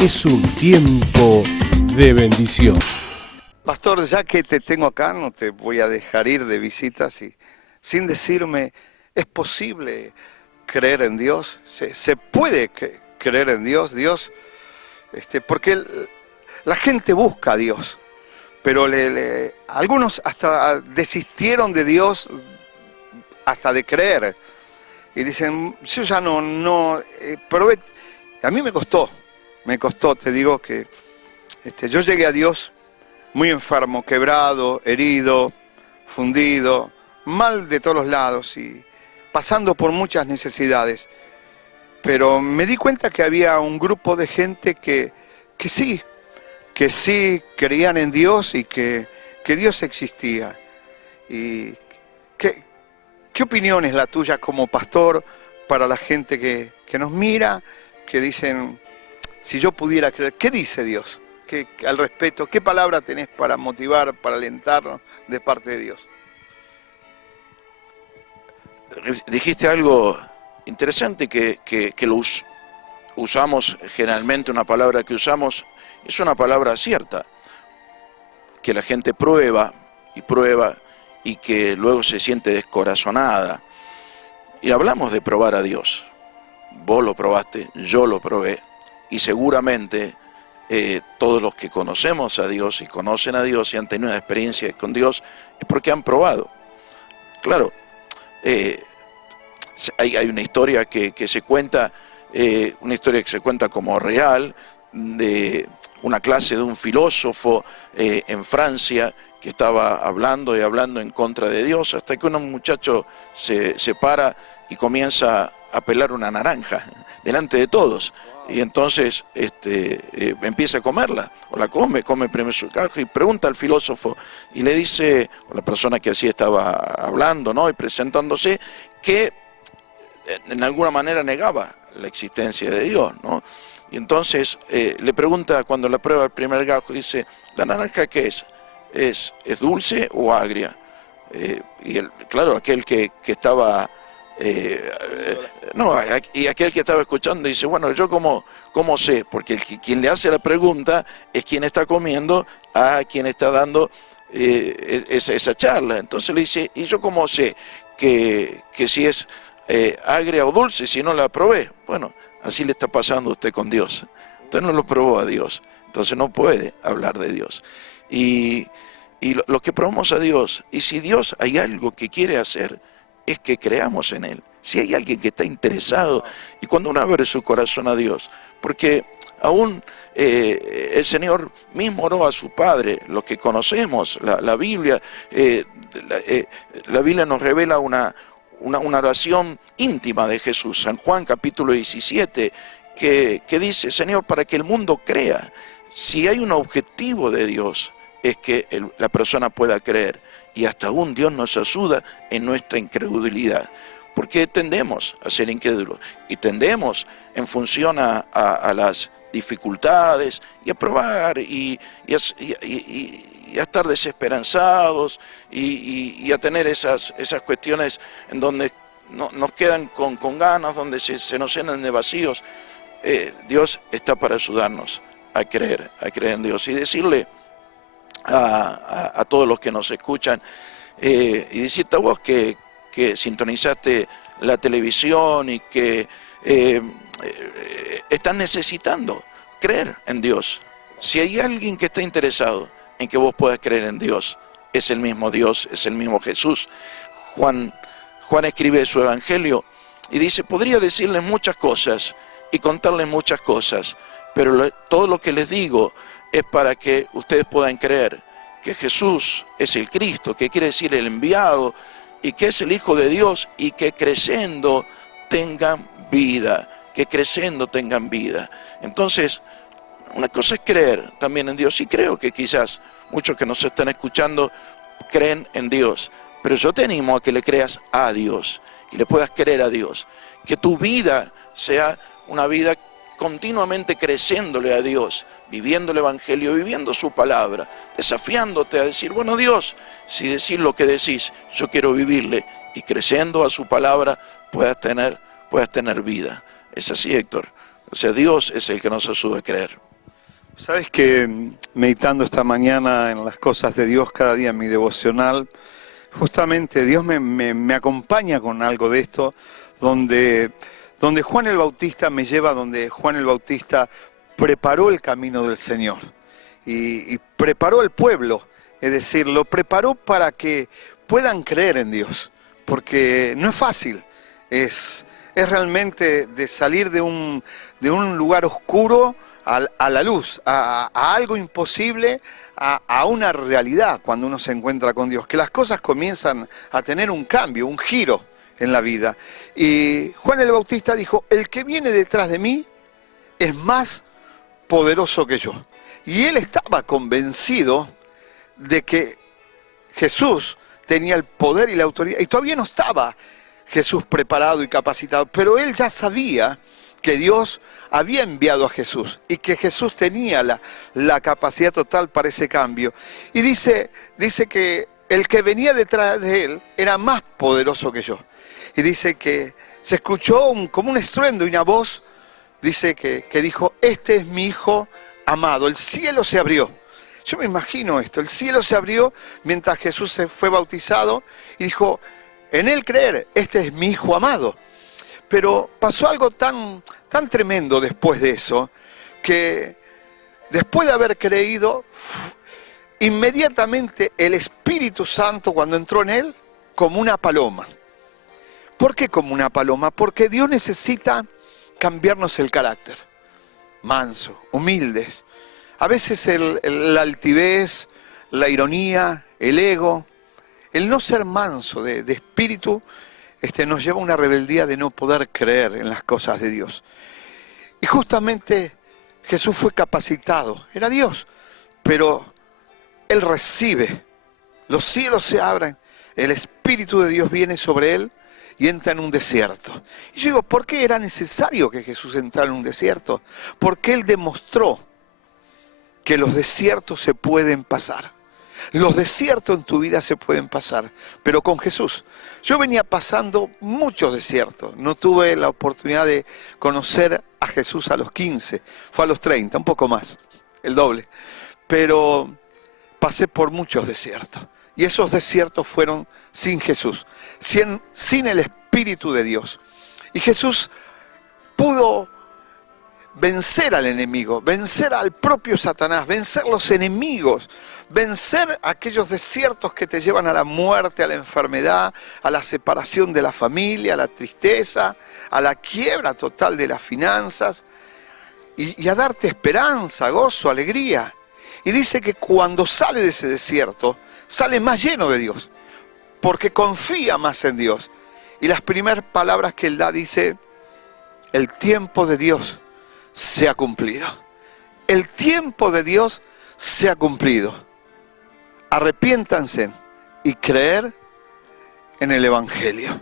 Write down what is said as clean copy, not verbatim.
es un tiempo de bendición. Pastor, ya que te tengo acá, no te voy a dejar ir de visitas y sin decirme, ¿es posible creer en Dios? ¿Se puede creer en Dios? Porque la gente busca a Dios, pero algunos hasta desistieron de Dios, hasta de creer. Y dicen, yo ya no, probé. A mí me costó, te digo que yo llegué a Dios muy enfermo, quebrado, herido, fundido, mal de todos los lados y pasando por muchas necesidades. Pero me di cuenta que había un grupo de gente que sí creían en Dios y que Dios existía. Y ¿qué opinión es la tuya como pastor para la gente que nos mira, que dicen, si yo pudiera creer, ¿qué dice Dios? Al respecto, ¿qué palabra tenés para motivar, para alentarnos de parte de Dios? Dijiste algo interesante que lo usamos generalmente, una palabra que usamos, es una palabra cierta, que la gente prueba y que luego se siente descorazonada. Y hablamos de probar a Dios. Vos lo probaste, yo lo probé, y seguramente todos los que conocemos a Dios y conocen a Dios y han tenido una experiencia con Dios es porque han probado. Claro, hay una historia que se cuenta, como real, de una clase de un filósofo en Francia que estaba hablando en contra de Dios, hasta que un muchacho se para y comienza a pelar una naranja delante de todos. Y entonces empieza a comerla, o la come primero su caja y pregunta al filósofo y le dice, o la persona que así estaba hablando, ¿no?, y presentándose, que en alguna manera negaba la existencia de Dios, ¿no? Y entonces le pregunta, cuando la prueba el primer gajo, dice, ¿la naranja qué es? ¿Es dulce o agria? Claro, aquel que estaba... y aquel que estaba escuchando dice, bueno, yo cómo sé, porque quien le hace la pregunta es quien está comiendo a quien está dando esa charla. Entonces le dice, ¿y yo cómo sé que si es agria o dulce si no la probé? Bueno, así le está pasando a usted con Dios. Usted no lo probó a Dios, entonces no puede hablar de Dios. Y los que probamos a Dios, y si Dios hay algo que quiere hacer, es que creamos en Él. Si hay alguien que está interesado, y cuando uno abre su corazón a Dios, porque aún el Señor mismo oró a su Padre, los que conocemos la Biblia, la Biblia nos revela una oración íntima de Jesús, San Juan capítulo 17, que dice, Señor, para que el mundo crea. Si hay un objetivo de Dios, es que la persona pueda creer, y hasta aún Dios nos ayuda en nuestra incredulidad, porque tendemos a ser incrédulos, y tendemos en función a las dificultades, y a probar, y a estar desesperanzados, y a tener esas cuestiones en donde nos quedan con ganas, donde se nos llenan de vacíos. Dios está para ayudarnos a creer en Dios, y decirle a todos los que nos escuchan, y decirte a vos que sintonizaste la televisión y que están necesitando creer en Dios. Si hay alguien que está interesado en que vos puedas creer en Dios, es el mismo Dios, es el mismo Jesús. Juan escribe su evangelio y dice, podría decirles muchas cosas y contarles muchas cosas, pero todo lo que les digo es para que ustedes puedan creer que Jesús es el Cristo, que quiere decir el enviado, y que es el Hijo de Dios, y que creciendo tengan vida, Entonces, una cosa es creer también en Dios, y creo que quizás muchos que nos están escuchando creen en Dios, pero yo te animo a que le creas a Dios, y le puedas creer a Dios, que tu vida sea una vida continuamente creciéndole a Dios, viviendo el Evangelio, viviendo su palabra, desafiándote a decir, bueno, Dios, si decís lo que decís, yo quiero vivirle, y creciendo a su palabra puedas tener vida. Es así, Héctor. O sea, Dios es el que nos ayuda a creer. Sabes que meditando esta mañana en las cosas de Dios cada día en mi devocional, justamente Dios me acompaña con algo de esto, donde Juan el Bautista me lleva, donde Juan el Bautista preparó el camino del Señor y preparó el pueblo, es decir, lo preparó para que puedan creer en Dios, porque no es fácil, es realmente de salir de un lugar oscuro a la luz, a algo imposible, a una realidad cuando uno se encuentra con Dios, que las cosas comienzan a tener un cambio, un giro en la vida. Y Juan el Bautista dijo, el que viene detrás de mí es más poderoso que yo. Y él estaba convencido de que Jesús tenía el poder y la autoridad, y todavía no estaba Jesús preparado y capacitado, pero él ya sabía que Dios había enviado a Jesús y que Jesús tenía la capacidad total para ese cambio. Y dice que el que venía detrás de él era más poderoso que yo. Y dice que se escuchó como un estruendo y una voz, dice que dijo, este es mi Hijo amado. El cielo se abrió. Yo me imagino esto, el cielo se abrió mientras Jesús se fue bautizado y dijo, en él creer, este es mi Hijo amado. Pero pasó algo tan tremendo después de eso, que después de haber creído, inmediatamente el Espíritu Santo cuando entró en él, como una paloma. ¿Por qué como una paloma? Porque Dios necesita cambiarnos el carácter. Manso, humildes. A veces la altivez, la ironía, el ego, el no ser manso de espíritu, nos lleva a una rebeldía de no poder creer en las cosas de Dios. Y justamente Jesús fue capacitado, era Dios, pero Él recibe, los cielos se abren, el Espíritu de Dios viene sobre Él y entra en un desierto. Y yo digo, ¿por qué era necesario que Jesús entrara en un desierto? Porque Él demostró que los desiertos se pueden pasar. Los desiertos en tu vida se pueden pasar, pero con Jesús. Yo venía pasando muchos desiertos. No tuve la oportunidad de conocer a Jesús a los 15, fue a los 30, un poco más, el doble. Pero pasé por muchos desiertos. Y esos desiertos fueron sin Jesús, sin el Espíritu de Dios. Y Jesús pudo vencer al enemigo, vencer al propio Satanás, vencer los enemigos, vencer aquellos desiertos que te llevan a la muerte, a la enfermedad, a la separación de la familia, a la tristeza, a la quiebra total de las finanzas y a darte esperanza, gozo, alegría. Y dice que cuando sale de ese desierto, sale más lleno de Dios, porque confía más en Dios. Y las primeras palabras que él da dice, el tiempo de Dios se ha cumplido. El tiempo de Dios se ha cumplido. Arrepiéntanse y creer en el Evangelio.